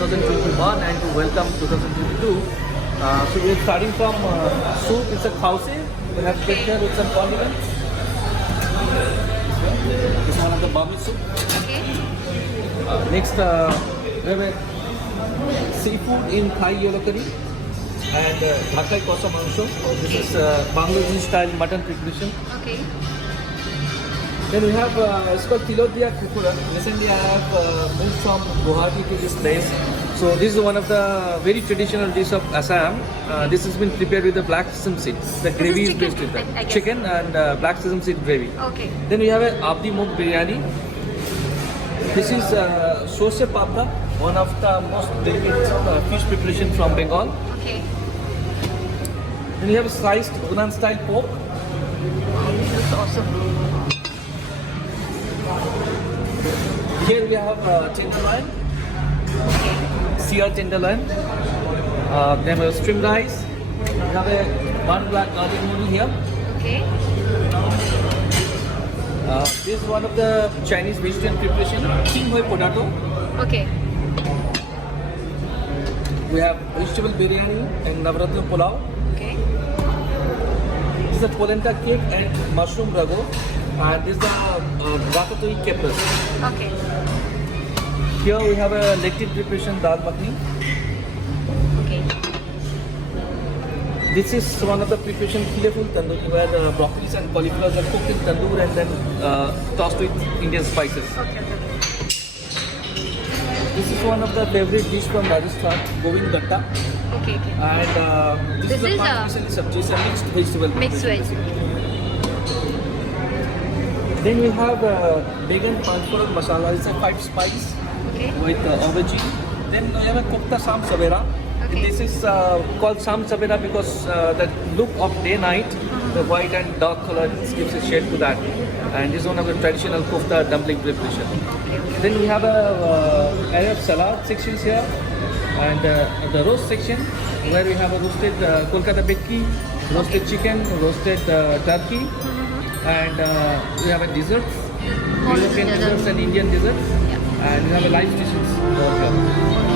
2021 and to welcome 2022. So we are starting from soup. It's a khause. We have picture with some condiments. This is one of the bami soup. Okay. Next, we have a seafood in Thai yellow curry and dhakai kosa mangsho. This is Bangladeshi style mutton preparation. Okay. Then we have it's called Tilodiya Kripura. Recently I have moved from Guwahati to this place. So this is one of the very traditional dish of Assam. This has been prepared with the black sesame seeds. The gravy is based with that. Chicken and black sesame seed gravy. Okay. Then we have a Abdi Mug biryani. This is Sose Papda, one of the most delicate fish preparation from Bengal. Okay. Then we have a sliced Unan style pork. This looks awesome. Here we have tenderloin, Okay. seared tenderloin. Then we have streamed rice. We have a one black garlic noodle here. Okay. This is one of the Chinese vegetarian preparation, king hoi potato. Okay. We have vegetable biryani and navratna pulao. Okay. This is a polenta cake and mushroom rago. And this is the ratatouille capers. Okay. Here we have a lectin preparation dal makhani. Okay. This is one of the preparation fileful tandoori where the broccolis and cauliflowers are cooked in tandoor and then tossed with Indian spices. Okay. This is one of the favorite dish from Rajasthan, Govind Gatta. Okay. Okay. And this is a partially sabji, it's a mixed vegetable. Mixed veg. Then we have Began Panchpur masala. It's a 5 spice Okay. with aubergine. Then we have a Kofta Sam Savera. Okay. This is called Sam Savera because the look of day-night, the white and dark color gives a shade to that. And this is one of the traditional Kofta dumpling preparation. Then we have a area of salad sections here. And the roast section where we have a roasted Kolkata Bekki, roasted chicken, roasted turkey. And we have a desserts, European desserts and Indian desserts. Yeah. And we have a live dishes over here.